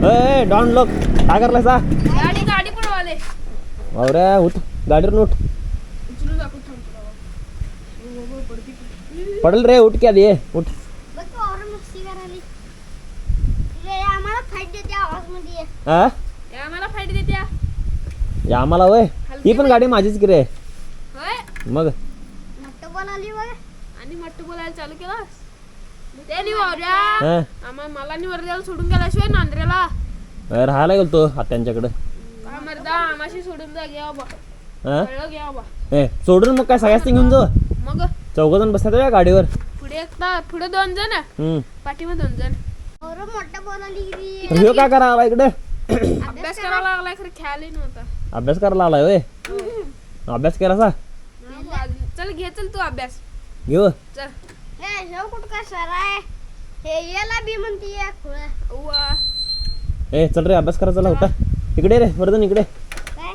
ए don लोक काय करलाय सा गाडी गाडी पण वाले. वावऱ्या उठ. गाडीवर उठ. उचलून दाखवत थांबतो पडल रे उठ की आधी ये उठ. आम्हाला फाईट देते आवाजमध्ये हा? या मला फाईट देत्या या. आम्हाला वय ही पण गाडी माझीच की रे. मग? मोठं बोलाली आणि मट्ट बोलायला चालू केलास? ते हा. आम्हा मला निवर्द्याला सोडून गेल्याशिवाय अरे राहायला गेलो तो आत्यांच्याकडे काय मर्दा आमाशी सोडून जा घ्या बा हा? कळलं घ्या बा ए सोडून मग काय सगळ्याच घेऊन जाऊ? मग? चौघ जण बसतात या गाडीवर. पुढे पुढे दोन जण हम्म. पाठीमध्ये दोन जण मोठं ह्यो काय करा आला इकडे? अभ्यास करायला लागलाय खरं खेळायला नव्हता अभ्यास करायला आलाय वय अभ्यास केला सा चल घे चल तू अभ्यास. घेऊ चल. हे कुठं काय सर आहे? हे याला बी म्हणतीये खुळं उवा. ए चल रे अभ्यास करा चला होता इकडे रे वर्धन इकडे. काय?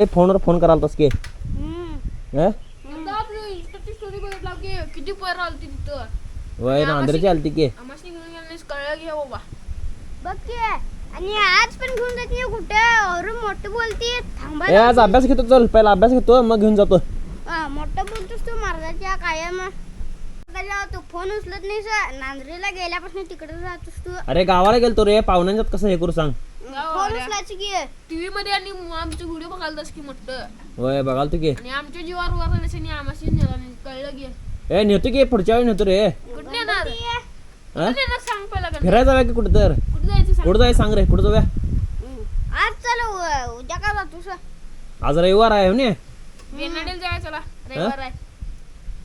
ए फोनवर फोन करायला तस की. हम्म. हा? एकदा आपली इंस्टाची स्टोरी बघितला की किती पोरं आलती तिथं. वय नांद्रेची आलती की. घेऊन गेल्यास कळलं घ्या बाबा. बघ की आणि आज पण घेऊन जात नाही कुठं? और मोठं ए थांबा आज अभ्यास घेतो चल पहिला अभ्यास घेतो मग घेऊन जातो. हा, मोठं बोलतोस तू महाराजाच्या कायम. त्याला तू फोन उचलत नाही सर नांदरीला गेल्यापासून तिकडे जातोस तू. अरे गावाला गेलतो रे पाहुण्यांच्यात कसं हे करू सांग. फोन उचलायची की? टीव्ही मध्ये आणि आमचे व्हिडिओ बघायला की मोठं. वय बघाल तू की. आणि आमच्या जीवावर आणि नेला नाही. कळलं घे ए नेतो की पुढच्या वेळी नेतो रे. कुठे हा? कुठे नेणार? सांग पहिला का फिरायला जाऊया की कुठं तर? कुठे जायचं सांग? कुठं जाय सांग रे कुठं जाऊया? आज चल उद्या का जातोस? आज रविवार आहे हो ने? बेनाडेल जायचं चला. रविवार आहे.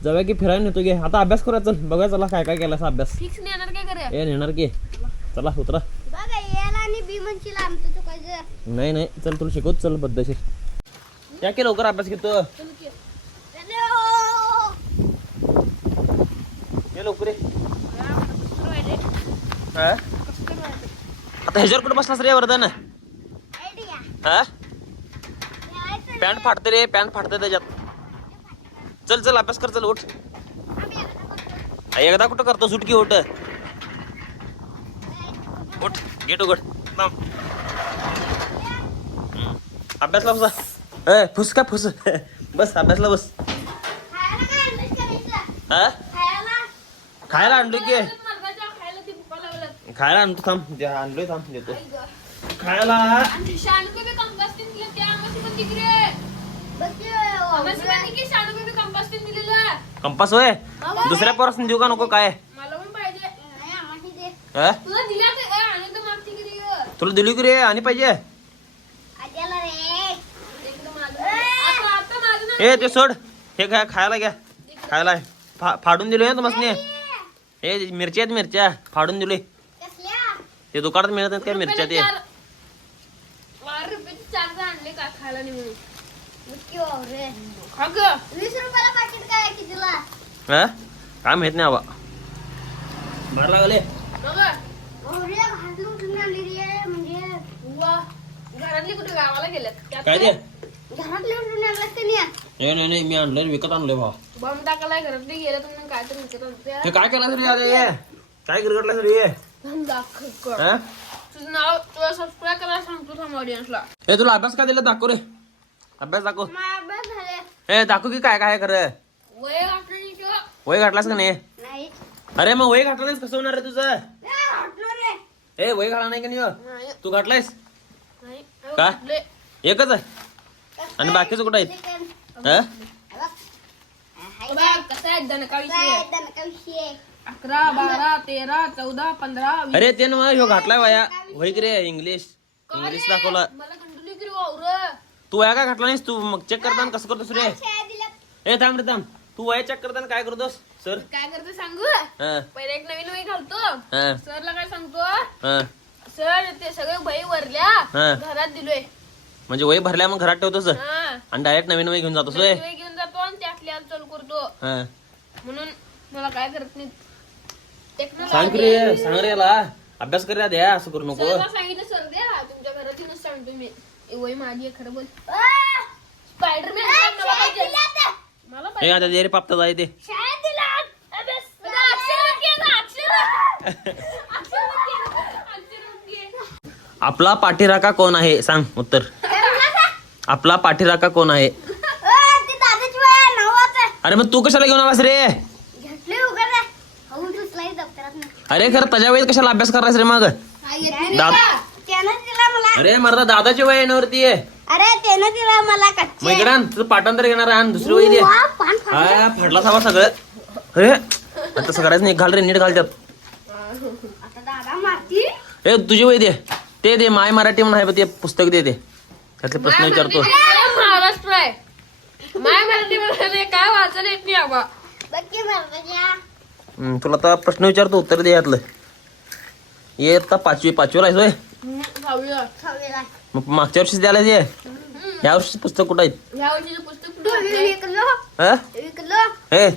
जाऊया की फिरायला नेतो की. आता अभ्यास करूया चल. बघूया चला काय काय केला अभ्यास. फिक्स नेणार काय करूया ए नेणार की. चला उतरा. बघ याला आणि बी म्हणशील आमचं चुकायचं नाही नाही. चल तुला शिकवत चल पद्धतशीर या की लवकर अभ्यास घेतो. ये लवकर ये. हा? व्हायलंय? आता ह्याच्यावर कुठं बसलास रे वर्धन? आयडिया. हा? पॅन्ट फाटते रे पॅन्ट फाटते त्याच्यात. चल चल अभ्यास कर चल उठ. एकदा कुठं करतो सुटकी उठ उठ गेट उघड. अभ्यासला बसा ए फुस का फुस बस अभ्यासला बस खायला काय आणलंस का? हा खायला खायला आणलोय की मर्दाच्या खायला ते भुका लागल्यात. खायला आणतो थांब दे, आणलोय थांब देतो. खायला दिलं कंपास होय? दुसऱ्या पोरासून देऊ का नको? काय? मला पण पाहिजे. नाही, आम्हाशी दे. हा? तुला दिली की रे? आणि पाहिजे? ए ते सोड. हे काय खायला घ्या. खायला फा- फाडून दिलोय ना तुम्हाला ए. मिरच्या आहेत मिरच्या. फाडून दिलोय. कसल्या? ते दुकानात मिळत नाहीत काय मिरच्या ते? आणले वीस रुपयाला पाकिट काय कितीला? हा? काय माहीत नाही आबा मार लागले. आणली म्हणजे वा. घरातली कुठे गावाला गेल्यात त्यात काय ते घरातले उचलून आणलास का नाही? नाही नाही नाही मी आणलोय विकत आणलोय भावा. बॉम्ब टाकायला घरातली गेलं तर काय तर विचारत हे काय केलं तरी अरे हे? काय गिरगडला तरी हे? दाखव. हा? तुझं नाव तुला सबस्क्राईब करायला सांगतो थांब ऑडियन्सला ए तुला अभ्यास का दिला? दाखव रे. अभ्यास दाखव. ए दाखव की काय काय खरं. वय घातलास का नाही? नाही. अरे मग वय नाहीस कसं होणार रे तुझं. ए, हटलो रे. ए वय घाला नाही का नाही हो? तू घातलायस? नाही. का? एकच आहे. आणि बाकीचं कुठं आहेत. हा? हे? अकरा बारा तेरा चौदा पंधरा अरे ते ना ह्यो घातलाय वया रे इंग्लिश. इंग्लिश दाखवला मला कंटुली करी वावर तू वया काय घातला नाहीस? तू मग चेक करताना कसं करतोस रे. ए थांब रे थांब. तू वया चेक करताना काय करतोस सर? काय करते सांगू? हा. पहिले एक नवीन वही घालतो. हा. सरला काय सांगतो? हा. सर ते सगळे वही वरल्या हा. घरात दिलोय. म्हणजे वय भरल्या मग घरात ठेवतोस? हा. आणि डायरेक्ट नवीन वय घेऊन जातोस वय वही घेऊन जातो आणि त्यातली आज चालू करतो. हा. म्हणून मला काय करत नाही सांग की रे सांग रे याला. अभ्यास कर द्या असं करू नको. सांगितलं सर द्या. तुमच्या घरात येऊनच सांगतो मी माझी खरं बोल. स्पायडरमॅन मला हे आता दे रे पापता जाय आपला पाठीराखा कोण आहे? सांग उत्तर? आपला पाठीराखा कोण आहे. अरे मग तू कशाला घेऊन आलास रे. अरे खरं त्याच्या वेळेत कशाला अभ्यास करायस रे मग? दाद अरे मर्दा दादाची वय येण्यावरती आहे. अरे त्यानं दिला मला मग कच्चे इकडे आण, तुझं पाठांतर घेणार आहे आणि दुसरी वय दे. वा, पान फाडलं. हा फाडला सावा सगळं. अरे आता तसं करायचं नाही घाल रे नीट घाल त्यात. आता दादा मारती? ए तुझी वय दे. ते दे माय मराठी म्हणून आहे बघ ते पुस्तक दे ते त्यातले प्रश्न विचारतो. महाराष्ट्र आहे. माय मराठी मध्ये काय वाचायला येत नाही आबा. बघ की मर्दाच्या. हम्म, तुला आता प्रश्न विचारतो उत्तर दे यातलं. ये आता पाचवी पाचवीला आहेस होय? सहावीला. मग मागच्या वर्षीच द्यायला दे. या वर्षी पुस्तक कुठं आहेत? ह्या वर्षीचं पुस्तक कुठे तुम्ही विकलो? हा? विकलो? ए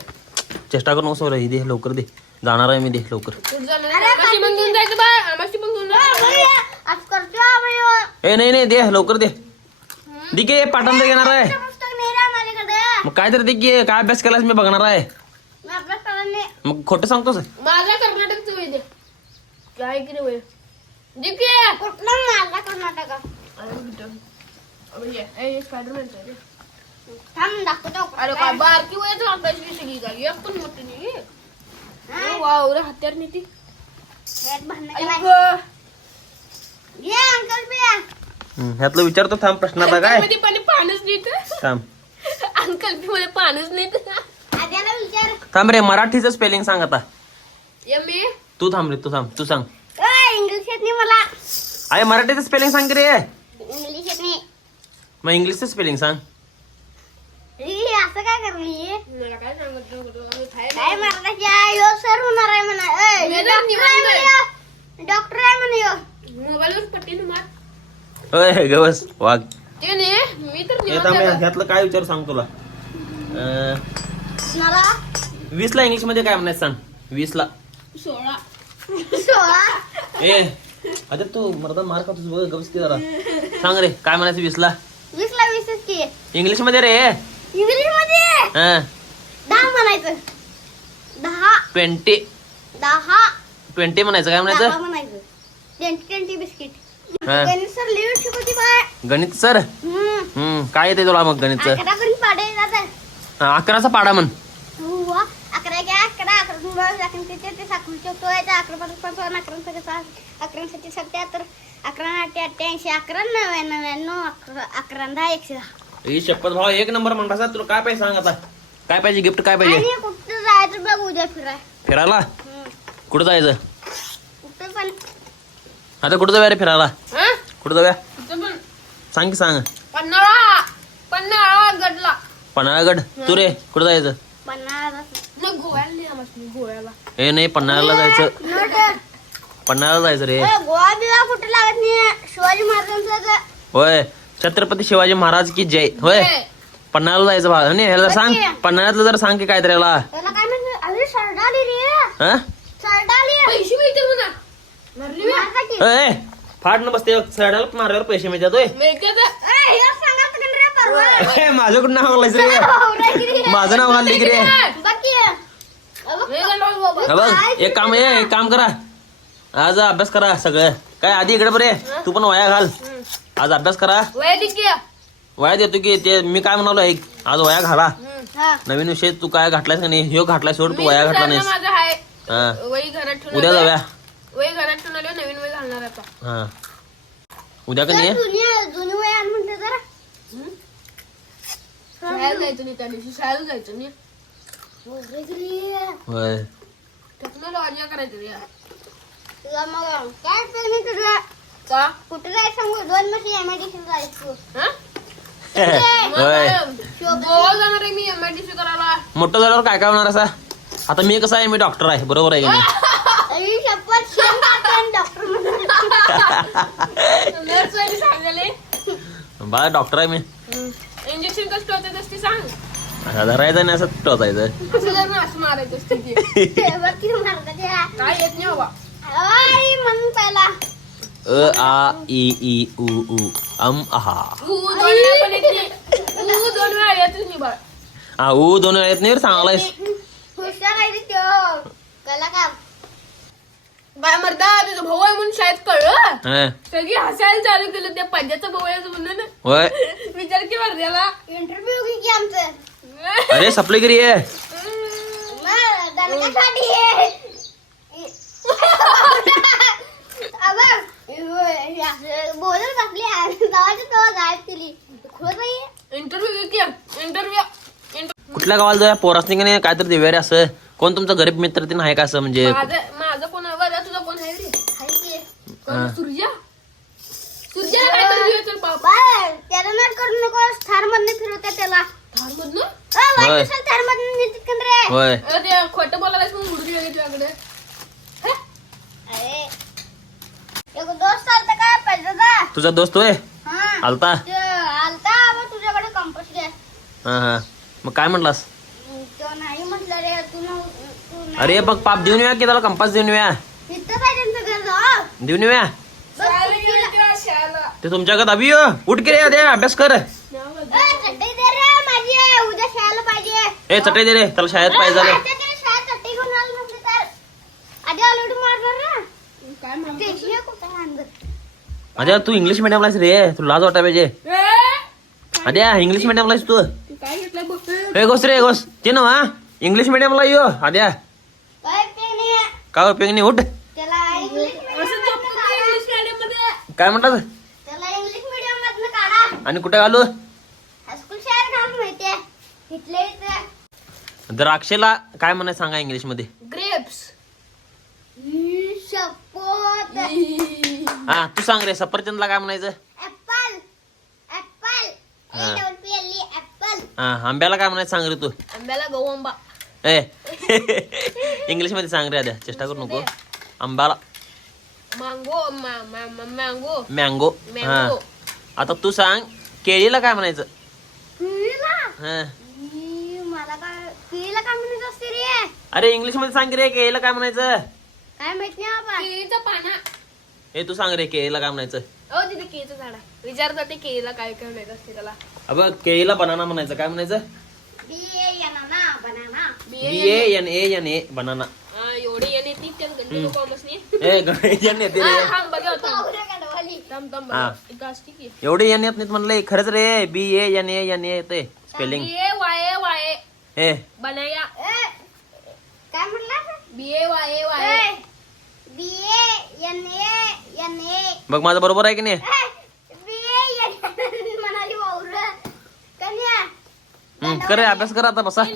चेष्टा करू नको सर दे लवकर दे. जाणार आहे मी दे लवकर. कुठे जाणार? आमाशी पण घेऊन जायचं बा आमाशी पण घेऊन जायचं आज करतो आम्ही. हो. ए नाही नाही दे लवकर दे. दे की पाठांतर घेणार आहे. पुस्तक नाही रे माझ्याकडे. मग काय तर दे की काय अभ्यास केलास मी बघणार आहे. मी अभ्यास करत नाही. मग खोटं सांगतोस? माझा कर्नाटकचं काय की रे वय? अरे का बारकी वयात अभ्यास सगळी काय? एक पण मोठी नाही. वाव रे हत्यार नाही ती. यात भांडणं आई करायची. गं. ये अंकल बिया हम्म, ह्यातलं विचारतो थांब प्रश्न आता काय पाणी पाणीच नाही तर थांब. अंकलमध्ये पाणीच नाही तर थांब रे मराठीचं स्पेलिंग सांग आता. M A? तू थांब रे तू थांब तू सांग. इंग्लिश येत नाही मला. अरे मराठीचं स्पेलिंग सांग की रे. इंग्लिश येत नाही. मग इंग्लिशचं स्पेलिंग सांग. ई, असं काय करली मला काय सांगत नव्हतं. आम्ही खायला- काय मराठाच्या यो सर होणार आहे म्हणा. ओय, मी यो तर डॉक्टर आहे निवांत म्हणे आहे. यो. डॉक्टर आहे म्हणे यो. मोबाईलवर पट्टीनं मार अय गवस वाघ. ते नाही मी तर निवांत थांब आहे. ह्यातलं काय विचार सांग तुला. अं, मला वीसला इंग्लिशमध्ये काय म्हणायचं सांग? वीसला. सोळा. ए अरे तू मर्दा मार बघ गवस की जरा. सांग रे काय म्हणायचं वीसला? वीसला वीसच की. इंग्लिशमध्ये रे. इंग्लिशमध्ये हा. दहा म्हणायचं. दहा. ट्वेंटी. दहा. ट्वेंटी म्हणायचं काय दहा म्हणायचं. म्हणायचं ट्वेंटी ट्वेंटी बिस्किट. हा. गणित सर बाय गणित सर? हम्म. हम्म काय येते तुला मग गणितचं? अकरा करून पाडे जातात. हा, अकराचा पाडा म्हण हुआ. अकरा घ्या अकरा अकरा तिथे ते अकरा पाच पाच अकरा सगळं सात अकरासाठी सत्याहत्तर अकरा आठ अठ्ठ्याऐंशी अकरा नव्याण्णव अकरा अकरा दहा एकशे दहा. ही शपथ भाव एक नंबर म्हणता तुला काय पाहिजे सांग आता. काय पाहिजे गिफ्ट काय पाहिजे? आणि कुठं जायचं बघ उद्या फिराय. फिरायला? हम्म. कुठं जायचं? कुठं पण. आता कुठं जाऊया रे फिरायला? हा? कुठं जाऊया? पण. सांग की सांग. पन्हाळा पन्हाळा गडला. पन्हाळगड. तू रे कुठं जायचं? गोव्याला गोव्याला. हे नाही पन्हाळ्याला जायचं. पन्हाळ्याला जायचं रे. ए, गोवा बिवा कुठं लागत नाही शिवाजी महाराजांचं होय छत्रपती शिवाजी महाराज की जय. होय पन्हाळ्याला जायचं भाव नाही ह्याला सांग पन्हाळ्यातलं जरा सांग की काय तर याला त्याला काय म्हणते अरे सरडाली रे. हा? सरडाली. पैसे मिळते म्हणा. मारली बे. मारकाची. ए, फाड न बसते सडाला मारल्यावर पैसे मिळतात होय. ए, माझ्याकडून नाव घालायचं रे. माझं नाव घालली की रे बघ. हे एक काम ये एक काम करा. आज अभ्यास करा सगळं. काय आधी इकडे बरे. तू पण वया घाल. आज अभ्यास करा. वय देतो की ते मी काय म्हणालो ऐक आज वया घाला. नवीन विषय तू काय घातलायस का नाही ह्यो घातलाय सोड तू वया घातला नाहीस. माझं आहे हा. वही घरात ठेवून उद्या. जाऊया. वही घरात ठेवून आलोय, नवीन वही घालणार आता. हा. उद्या का नाही? जुनी जुनी वय म्हणते जरा. शाळेला जायचं नाही त्या दिवशी. शाळेला जायचं नाही होय. टेक्नॉलॉजी करायचं रे तुला मग काय तर मी तुझं का? कुठं जायचं सांगू? दोन वर्ष एमआयडीसी जायचं हा? होय. गोवा जाणार आहे मी एमआयडीसी करायला. मोठं झाल्यावर काय काय होणार असा? आता मी कसं आहे? मी डॉक्टर आहे. बरोबर आहे की नाही? अरे शपथ शेण टाकून डॉक्टर म्हणून. नर्स वाली सांगाले बा डॉक्टर आहे मी इंजेक्शन कसं टोचायचं असते सांग. असं धरायचं नाही असं टोचायचं. असं जर ना असं मारायचं. काय येत नाही बाबा. अय, म्हणून पहिला. अ आ इ ई उ उ अम आहा ऊ दोन वेळा पण येत नाही. ऊ दोन वेळा येतच नाही बा हा ऊ दोन वेळा येत नाही रे चांगला आहेस. हुशार आहे रे त्यो कलाकार काय मरदा तुझा भाऊ आहे म्हणून शाळेत कळलं हं. सगळी हसायला चालू केलं त्या पंजाचा भाऊ आहे म्हणून. होय. विचार की मर्द्याला. इंटरव्ह्यू घे की आमचं? अरे सप्लायगिरी आहे. मग दणकासाठी आहे. अबं, हे असं बोलत आपली गावाची तेव्हा गायब केली. खोत बाई. इंटरव्ह्यू की. इंटरव्ह्यू कुठल्या गावाला जाऊया? पोरासनी का नाही? काहीतरी देऊया रे असं. कोण तुमचा गरीब मित्र ते आहे का असं म्हणजे माझं माझं कोण आहे बरं, तुझा कोण आहे रे हाय की. कोण? सूर्या? सूर्या काहीतरी घेऊ चल बाप? बाय, त्याला नाट करू नको थार मधनं फिरवते त्याला. थार मधनं होय. थार मधनं नेतात का रे होय. अरे ते खोटं बोलायलाच मग उडून गेली तुझ्याकडे हे? अरे. एक दोस्त आलता का? पाहिजे तुझा दोस्त होय? हा. आलता? बा तुझ्याकडे कंपोस्ट घ्या हा हा. मग काय म्हणलास तो नाही म्हटलं रे तू न- तू नाही. अरे बघ पाप देऊन येऊया की त्याला कंपास देऊन येऊया? देऊन येऊया. ते तुमच्याकडे अभि हो. उठ की रे दे अभ्यास कर ए, चटई दे रे त्याला शाळेत पाहिजे म्हणतो? ते हे अद्या इंग्लिश मिडियमला रे तू लाज वाटा पाहिजे अद्या इंग्लिश मिडियमला तू ए गोस रे गोस ते ना हा इंग्लिश मिडियमला यो अद्या. काय उपयोग नाही उठ त्याला इंग्लिश असं झोपतो तू इंग्लिश medium मध्ये काय म्हणतात? त्याला इंग्लिश मीडियम मधनं काढा. आणि कुठे घालू? हायस्कूल शाळेत घालून माहितीये. इथले इथे. द्राक्षेला काय म्हणाय सांगा इंग्लिशमध्ये ग्रेप्स ही शपथ. हा तू सांग रे सफरचंदला काय म्हणायचं? ऍपल ऍपल हा. A double P L E apple हा आंब्याला काय म्हणायचं सांग रे तू? आंब्याला गहू आंबा. ए. इंग्लिशमध्ये सांग रे आद्या चेष्टा करू नको. आंब्याला मँगो मँगो मँगो हा. मँगो आता तू सांग केळीला काय म्हणायचं? केळीला? हा. ई, मला काय केळीला काय म्हणत असते रे? अरे इंग्लिशमध्ये सांग रे केळीला काय म्हणायचं? काय माहीत नाही बाबा. केळीचं पाना. हे तू सांग रे केळीला काय म्हणायचं? अहो तिथे केळीचं झाड आहे. विचारतात ते केळीला काय काय म्हणायचं असते त्याला. अबघ केळीला बनाना म्हणायचं. काय म्हणायचं? B A banana. Banana B A N A N A banana. एवढी ती येते की. एवढे नाहीत म्हणलं खरंच रे बी A N A N A येते spelling B A Y A Y. ए. बनाया. ए, काय म्हणला? B A Y A Y. A B A N A N A. बघ माझं बरोबर आहे की नाही? बी ए एन म्हणाली वावर. कन्या. हम्म, कर रे, अभ्यास कर आता बसा. ते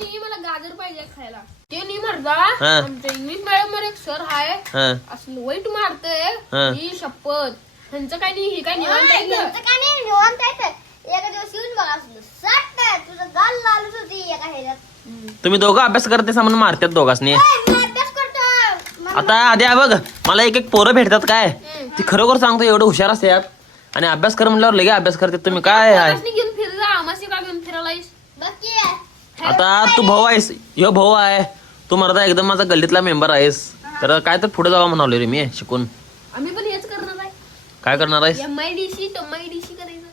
गाजर पाहिजे खायला. ते नाही मरदा. हा. आमच्या इंग्लिश मॅडममध्ये एक सर हाय. हा. असं वाईट मारतय. हा. ही शपथ. ह्यांचं काय नाही हे काय निवांत आहे का? तुमचं काय नाही निवांत आहे तर. एका दिवस येऊन बघा तुझं सट तुझं गाल लालच होती एका ह्याच्यात. तुम्ही दोघं अभ्यास करते म्हणून मारतात दोघांनी ओय, मी अभ्यास करतो मग आता आधी आहे बघ मला एक एक पोरं भेटतात काय? ती खरोखर सांगतो एवढं हुशार असतात आणि अभ्यास कर म्हणल्यावर लगे अभ्यास करतात तुम्ही काय आहे? घेऊन फिर जा आम्हाशी का घेऊन फिरायलायस? बघ की. आता तू भाऊ आहेस. ह्यो भाऊ आहे. तू मरदा एकदम माझा गल्लीतला मेंबर आहेस. तर काय तर पुढे जावा म्हणाले रे मी शिकून. आम्ही पण हेच करणार आहे. काय करणार आहेस? एम आय डी सी टम आय डी सी करायचं.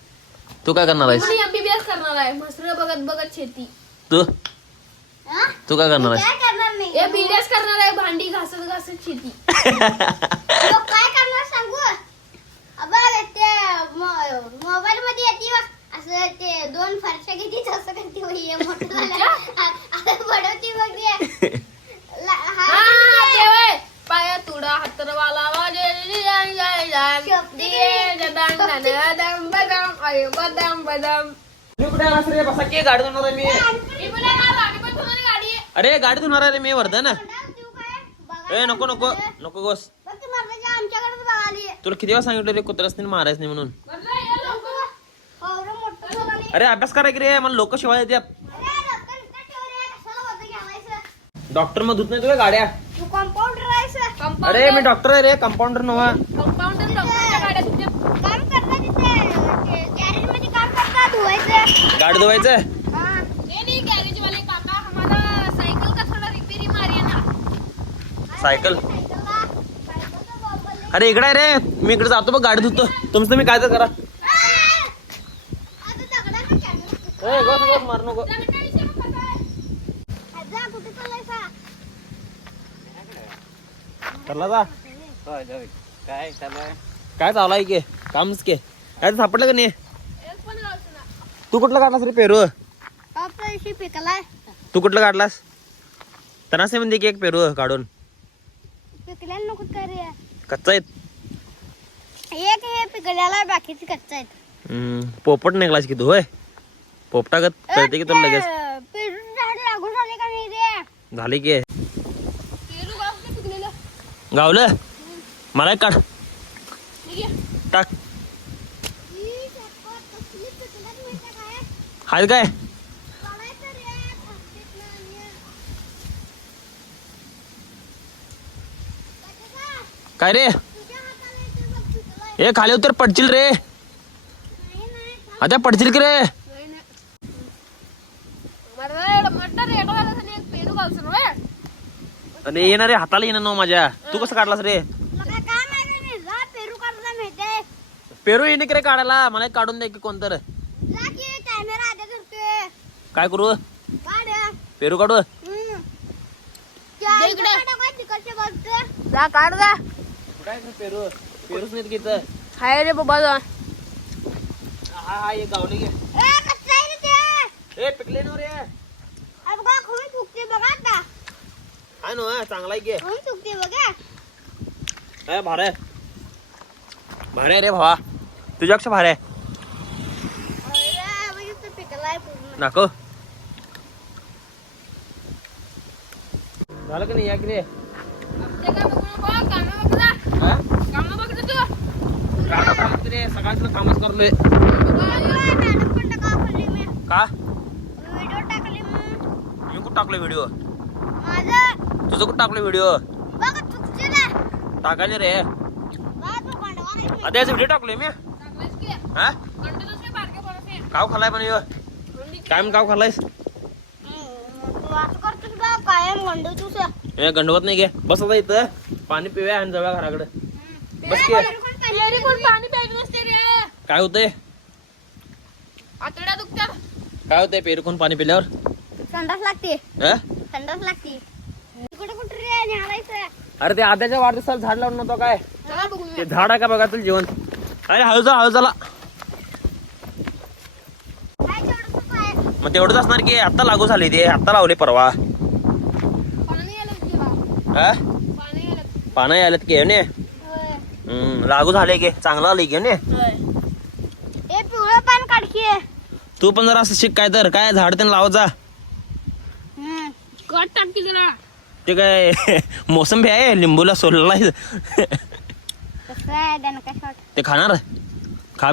तू काय करणार आहेस? मी एमबीबीएस करणार आहे. म्हसर बघत बघत शेती. तू? हा? तू काय करणार आहेस? काय करणार नाही? ए बीडीएस करणार आहे. भांडी घासत घासत शेती. काय करणार सांगू? अबा ते मोबाईल मध्ये येते बघ. असं ते दोन फरशा घेते तसं करते बघ, हे मोठं झालं. आ- आता बडवती बघ. पाया तुडा हातरवाला बदाम बदाम मी कुठे आलास रे? बसा की गाडी धुणार आहे मी. अरे गाडी धुणार आहे रे मी वर्धन. ए नको नको. नको गोस तुला किती वेळा सांगितलं रे कुत्र्यासनी मारायच नाही म्हणून म्हटलं, ये लवकर. एवढं मोठं बघाली अरे अभ्यास करा की रे मला लोक शिवाय येते डॉक्टर मग धुत नाही तुला गाड्या? कंपाउंडर अरे मी डॉक्टर आहे रे कंपाऊंडर नव्हा. गाडी धुवायचं सायकल अरे इकडे रे. मी इकडे जातो बघ गाडी धुतो. तुमचं मी काय तर करा आता दगडानं कॅमेरा ए गोस गोस मार नको जा कुठे चाललायसा करला जा. काय चालू आहे काय चालू की? कामच के. काय सापडलं का नाही? तू कुठलं काढलास रे पेरू? तू कुठलं काढलास? त्यांना नाही म्हणते की एक पेरू काढून? कच्चा आहेत. एक हे पिकल्याला बाकीचे कच्चा आहेत. हम्म, पोपट निघलास की तू होय? पोपटागत कळते की तुला लगेच? झाड झाले का? नाही रे झाले की पेरू गावचं पिकलेलं गावलं? मला एक काढ. ठीक आहे टाक. हाय काय? काय रे? ए खाली उतर पडशील रे. आता पडशील की रे नाही नाही मटर मटर रेट घालायचं आणि एक पेरू गावचं ना बे. अरे येणार रे हाताला येणार ना माझ्या. तू कसं काढलास रे? पेरू काढला माहितीये पेरू येणे की रे काढायला मला एक काढून दे की कोणतर. जा की कॅमेरा आधी करतोय काय करू? काढ. पेरू काढू? जा काढ जा. काय पेरू? पेरूच नाही घेत हाय रे बाबा जा. हा हा ये गावले गे ए, पिकले ना रे हा बघा, खून फुगते बघा आता. आहे ना चांगला आहे की खून फुगते बघा. काय भार भार रे भावा तुझ्यापेक्षा भार आहे अरे, पिकलाय पूर्ण. नाको झालं का नाही या की रे काय. हा? रे सकाळचं कामच करलोय बघा, मॅडम पण टाका आपली मी. का व्हिडिओ टाकली मी. मी कुठं टाकलो व्हिडिओ माझं तुझं कुठं टाकलो व्हिडिओ. टाकायला रे. आता याचा व्हिडिओ टाकलोय मी? हा. काव खाल्लाय पण? काय काव खाल्लायस? हम्म, तू असं करतोस बा, कायम गंडवतोस. गंडवत नाही घे बस आता इथं. पाणी पिऊया आणि जाऊया घराकडे. बस की. काय होतंय? काय होतंय? पेरू कोण पाणी पिल्यावर? संडास लागते. हा? संडास लागते इकडे कुठे रे न्यालायचं अरे ते आद्याच्या वाढदिवसाला झाड लावून नव्हतं काय? ते झाड आहे का बघा तुला जेवण अरे हळू जा हळू झाला मग तेवढंच असणार की आता लागू झाले ते आता लावले परवा. पाणी आलं तुला हा? पानं आलेत की ने लागू झाले की चांगलं आले की. ने तू पण जरा असं शिक काय तर काय झाड त्यांना लावत जा. ते काय मोसंबी आहे लिंबूला. कसं आहे शॉट ते खाणार खा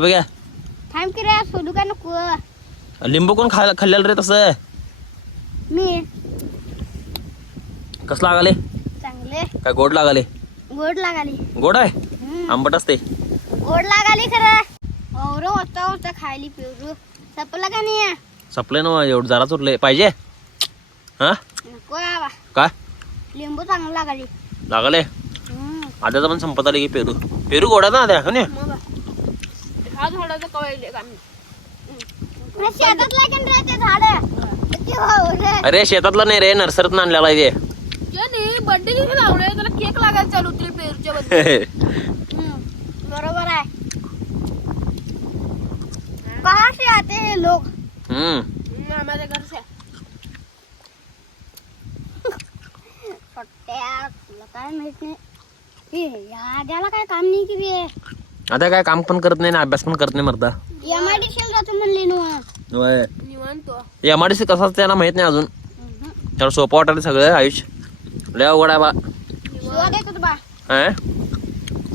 थांब की रे सोडू का नको लिंबू कोण खा खाल्लेलं रे तसं मी कसं लागाले चांगले काय गोड लागाले गोड लागाली गोड आहे हम्म. आंबट असते गोड लागाली खरं और होता होता खायली पिवरू सपला का नाही सपले ना एवढं जराच उरले पाहिजे हा नको बाबा काय लिंबू चांगलं लागाली. लागले. आद्याचं पण संपत आले की पेरू. पेरू गोडा ना आद्या हो हा झाडाचं का शेतात लागेल रे ते झाड. अरे शेतातला नाही रे नर्सरीत आणलेला आहे ते. त्याने बर्थडे दिवशी लावलंय त्याला केक लागायला चालू पेरूच्या बद्दल. बरोबर आहे. कहा से आते हैं लोग हम्म. आम्हाला घर से तुला काय माहीत नाही. ए, या आद्याला काय काम नाही की रे आता काय काम पण करत नाही ना अभ्यास पण करत नाही मरता एम आय डी जातो म्हणले ना होय. निवांतो. एम आर डी सी कसं त्याला माहीत नाही अजून. त्याला सोपं वाटायला सगळं आयुष्य. लय अवघड आहे बा. शिवा देतात बा. हा?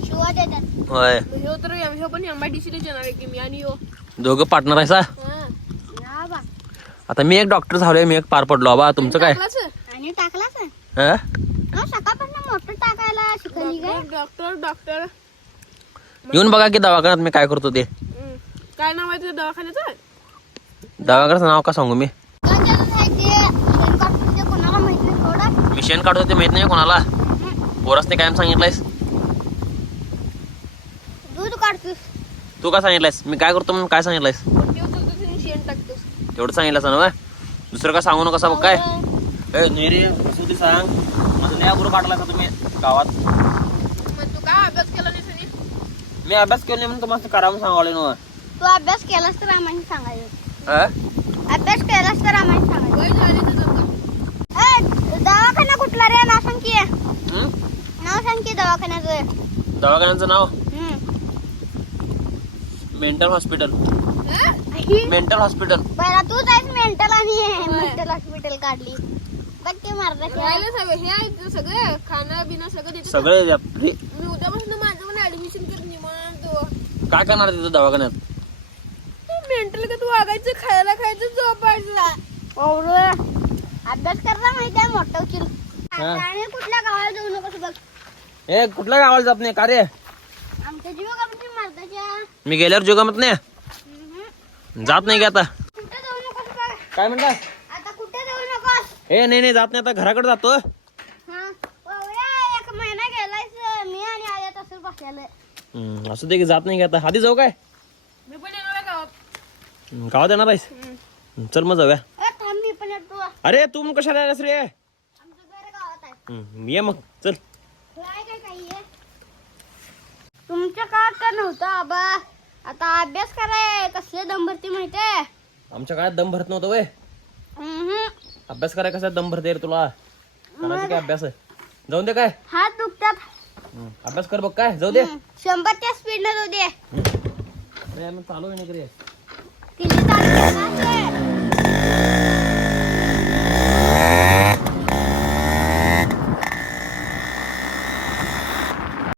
शिवा देतात. होय. ह्यो तर ह्यो पण एमआयडीसी येणार आहे की मी आणि ह्यो. दोघं पार्टनर आहे सा हा. ना बा. आता मी एक डॉक्टर झालोय मी एक पार पडलो बा. तुमचं काय? टाकलाच? आणि टाकलाच सकाळपासून मोठं टाकायला शिकवली काय डॉक्टर डॉक्टर येऊन बघा की दवाखान्यात मी काय करतो ते. काय नाव आहे तुझ्या दवाखान्याचं? दवाखान्याचं नाव का सांगू मी? मिशन काढतो ते माहीत नाही कोणाला. पोरस ते कायम सांगितलंयस. दूध काढतोस. तू काय सांगितलंयस? मी काय करतो म्हणून काय सांगितलंयस? तेवढं सांगितलं ना दुसरं काय सांगू नका मग काय? ए नाही रे कसं ते सांग. माझं लय अगोदर काढला का तुम्ही गावात? मग तू काय अभ्यास केला नाही सनी मी अभ्यास केला नाही म्हणून तुम्हाला करा म्हणून सांगावले ना तू अभ्यास केलास तर आम्हाला सांगायचं. हा? अभ्यास केलास तर आम्हाला सांगायचं. वय झाली तुझं आता. ए, दवाखाना कुठला रे? नाव सांग की. हं? नाव सांग की दवाखान्याचं. दवाखान्याचं नाव? हम्म. Mental hospital. Mental hospital. पहिला तू जायच मेंटल आणि मेंटल हॉस्पिटल काढली. ते मारलं सगळं हे आहे इथं सगळं खाणं बिना सगळं द्या. फ्री. मी उद्यापासून माझं पण ऍडमिशन कर निवांत काय करणार तिथं दवाखान्यात? मेंटल का तू वागायचं खायला खायचं झोपायचं? अभ्यास करता माहिती आहे मोठं उचल हा. आणि कुठल्या गावाला जाऊ नकोस बघ. ए कुठल्या गावाला जात नाही? का रे? आमच्या जीव गावची मर्दाच्या मी गेल्यावर जोगामत नाही. जात नाही की आता? कुठे जाऊ नकोस बघ. काय म्हणता आता कुठे जाऊ नकोस ए नाही नाही जात नाही आता घराकडे जातो. हा एक महिना गेलायस मी आणि आया तसंच बसलेलं हं, असू दे की जात नाही की आता. आधी जाऊ काय? मी पण येणार आहे गावात. हं, गावात येणार आहेस? चल मग जाऊया. ए थांब मी पण येतो. अरे तू मग कशाला आलास रे? आमचं घर गावात आहे. ये मग चल. काय काय काही आहे? तुमच्या काळात का नव्हतं आबा? आता अभ्यास कराय कसले दम भरती माहितीये? आमच्या काळात दम भरत नव्हतं वय. हम्म. अभ्यास कराय कसा दम भरते रे तुला? करायचं काय अभ्यास जाऊन दे काय. हात दुखतात. अभ्यास कर बघ काय जाऊ दे. हम्म. शंभरच्या स्पीड न जाऊ दे. नाही, चालू आहे ना चालू